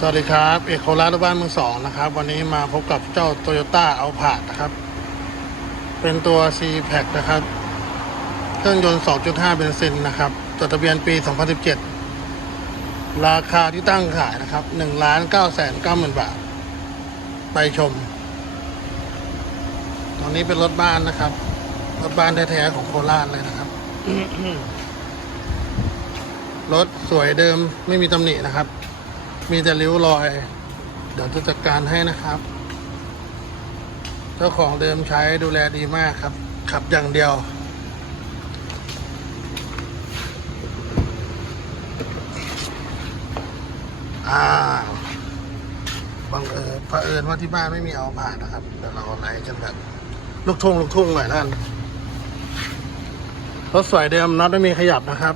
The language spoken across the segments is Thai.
สวัสดีครับ เอกโคราชบ้านเมืองสองนะครับ วันนี้มาพบกับเจ้าโตโยต้าเอาผานะครับ เป็นตัว C p a c นะครับ เครื่องยนต์ 2.5 เบนซินนะครับจดทะเบียนปี 2017 ราคาที่ตั้งขายนะครับ1ล้าน9แสน9หมื่นบาท ไปชม ตอนนี้เป็นรถบ้านนะครับ รถบ้านแท้ๆของโคราชเลยนะครับ รถสวยเดิมไม่มีตำหนินะครับ มีแต่ริ้วรอย เดี๋ยวจะจัดการให้นะครับ เจ้าของเดิมใช้ดูแลดีมากครับ ขับอย่างเดียวอ้าบังเอิญเผอิญว่าที่บ้านไม่มีเอาผ่านนะครับเดี๋ยวเราไล่กันแบบลูกทุ่งลูกทุ่งหน่อยนั่นรถสวยเดิมน็อตไม่มีขยับนะครับ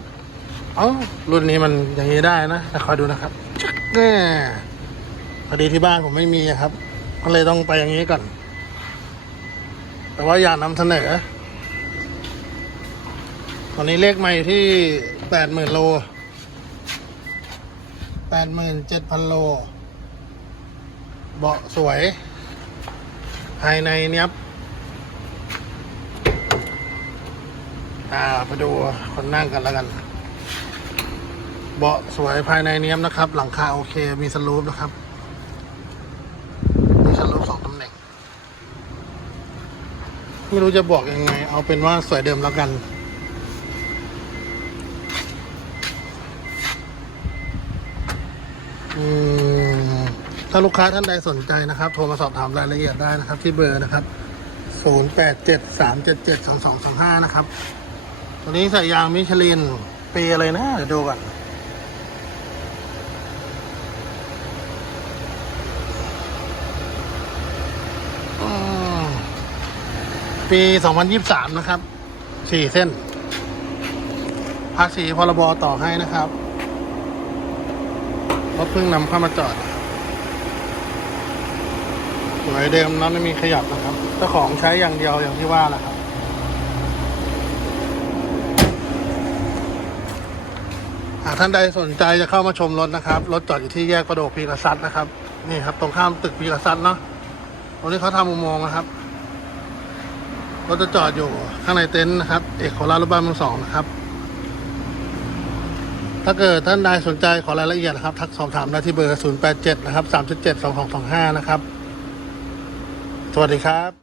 เอ้ารุ่นนี้มันอย่างนี้ได้นะแต่คอยดูนะครับ แน่พอดีที่บ้านผมไม่มีครับ ก็เลยต้องไปอย่างนี้ก่อน แต่ว่าอยากนำเสนอตอนนี้เลขใหม่ที่แปดหมื่นโลแปดหมื่นเจ็ดพันโล เบาะสวย ภายในเนี้ยบอ่าไปดูคนนั่งกันแล้วกัน เบาะสวยภายในเนี้ยบนะครับ หลังคาโอเค มีสลูปนะครับ มีสลูปสองตำแหน่ง ไม่รู้จะบอกยังไง เอาเป็นว่าสวยเดิมแล้วกันอืมถ้าลูกค้าท่านใดสนใจนะครับ โทรมาสอบถามรายละเอียดได้นะครับ ที่เบอร์นะครับ 0 8 7 3 7 7 2 2 2 5 นะครับ ตัวนี้ใส่ยางมิชลินปีอะไรนะ เดี๋ยวดูก่อน ปี 2023 นะครับ สี่เส้น ภาษีพรบต่อให้นะครับ รถเพิ่งนำเข้ามาจอดสวยเดิมน็อตไม่มีขยับนะครับเจ้าของใช้อย่างเดียวอย่างที่ว่าแหละครับ หากท่านใดสนใจจะเข้ามาชมรถนะครับ รถจอดอยู่ที่แยกประโดกพีกษัตริย์นะครับ นี่ครับ ตรงข้ามตึกพีกษัตริย์เนาะ ตรงนี้เขาทำอุโมงค์นะครับรถจะจอดอยู่ข้างในเต็นท์นะครับ เอกโคราชรถบ้านมือสองนะครับ ถ้าเกิดท่านใดสนใจขอรายละเอียดนะครับ ทักสอบถามได้ที่เบอร์ 087 นะครับ 377 2225 นะครับ สวัสดีครับ